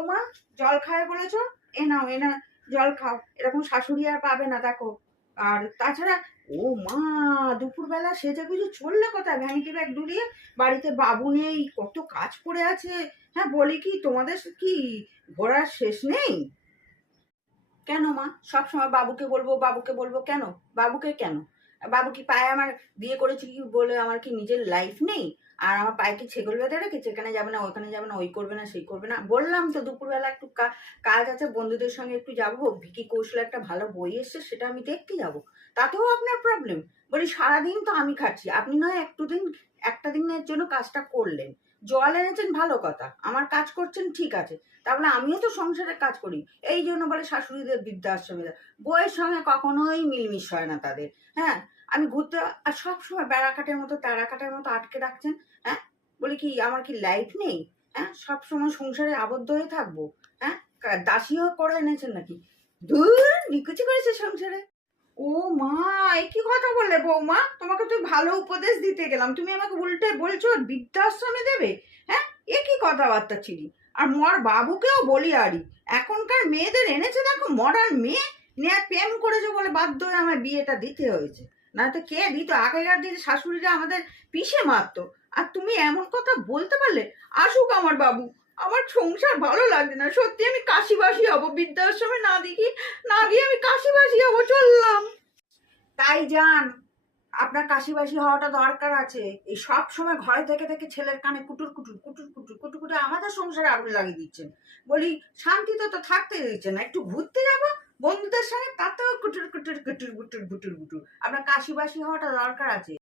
বৌমা জল খায় বলেছো, এ নাও এ না জল খাও। এরকম শাশুড়ি আর পাবে না দেখো। আর তাছাড়া ও মা, দুপুরবেলা সেজে গুজে চললে কোথায়? ভ্যানিটি ব্যাগ ডুলিয়ে, বাড়িতে বাবু নেই, কত কাজ পড়ে আছে। হ্যাঁ বলি কি, তোমাদের কি ঘোরার শেষ নেই? কেন মা সবসময় বাবুকে বলবো বাবুকে বলবো? কেন বাবুকে কেন? বাবু কি পায়ে আমার বিয়ে করেছি কি বলে আমার কি নিজের লাইফ নেই? আর আমার পায়ে কি ছেগল বেঁধে রেখেছে? এখানে যাবে না ওখানে যাবে না, ওই করবে না সেই করবে না? বললাম তো দুপুরবেলা একটু কাজ আছে, বন্ধুদের সঙ্গে একটু যাবো, ভিকি কৌশল একটা ভালো বই এসছে সেটা আমি দেখতে যাবো। তাতেও আপনার প্রবলেম? বলি সারাদিন তো আমি খাচ্ছি, আপনি নয় একটা দিনের জন্য কাজটা করলেন, জল এনেছেন ভালো কথা, আমার কাজ করছেন ঠিক আছে, তাহলে আমিও তো সংসারের কাজ করি। এই জন্য বলে শাশুড়িদের বৃদ্ধাশ্রমে যায়। বইয়ের সঙ্গে কখনোই মিলমিশ হয় না তাদের। হ্যাঁ, আমি ঘুরতে আর সবসময় বেড়াকাটের মতো তেড়াকাটের মতো আটকে রাখছেন। হ্যাঁ, বলি কি আমার কি লাইফ নেই? হ্যাঁ, সবসময় সংসারে আবদ্ধ হয়ে থাকবো? হ্যাঁ, দাসীও করে এনেছেন নাকি? ধুর, নিকুচি করেছে সংসারে। ও মা, এ কি কথা বললে বৌমা? তোমাকে তুই ভালো উপদেশ দিতে গেলাম, তুমি আমাকে উল্টে বলছো বৃদ্ধাশ্রমে দেবে? হ্যাঁ, এ কি কথাবার্তা ছিলি? আর মর বাবুকেও বলি আরি, এখনকার মেয়েদের এনেছে দেখো মডার্ন মেয়ে, নিয়ে প্রেম করেছে বলে বাধ্য হয়ে আমার বিয়েটা দিতে হয়েছে। না তো কে দিত? আগেকার দিনে শাশুড়িরা আমাদের পিষে মারতো। আর তুমি এমন কথা বলতে পারলে? আসুক আমার বাবু, আমার সংসার ভালো লাগছে না সত্যি, আমি কাশিবাসী হবো বৃদ্ধাশ্রমে না গিয়ে আমি কাশিবাসী হবো, চললাম। তাই যান, আপনার কাশিবাসী হওয়াটা দরকার আছে। এই সব সময় ঘরে থেকে থেকে ছেলের কানে কুটুর কুটুর কুটুর কুটুর কুটুর কুটুর আমাদের সংসারে আগুন লাগিয়ে দিচ্ছেন। বলি শান্তিতে তো থাকতে দিচ্ছেন না, একটু ঘুরতে যাবো বন্ধুদের সঙ্গে, তাতেও কুটুর কুটুর কুটুর কুটুর কুটুর কুটুর। আপনার কাশিবাসী হওয়াটা দরকার আছে।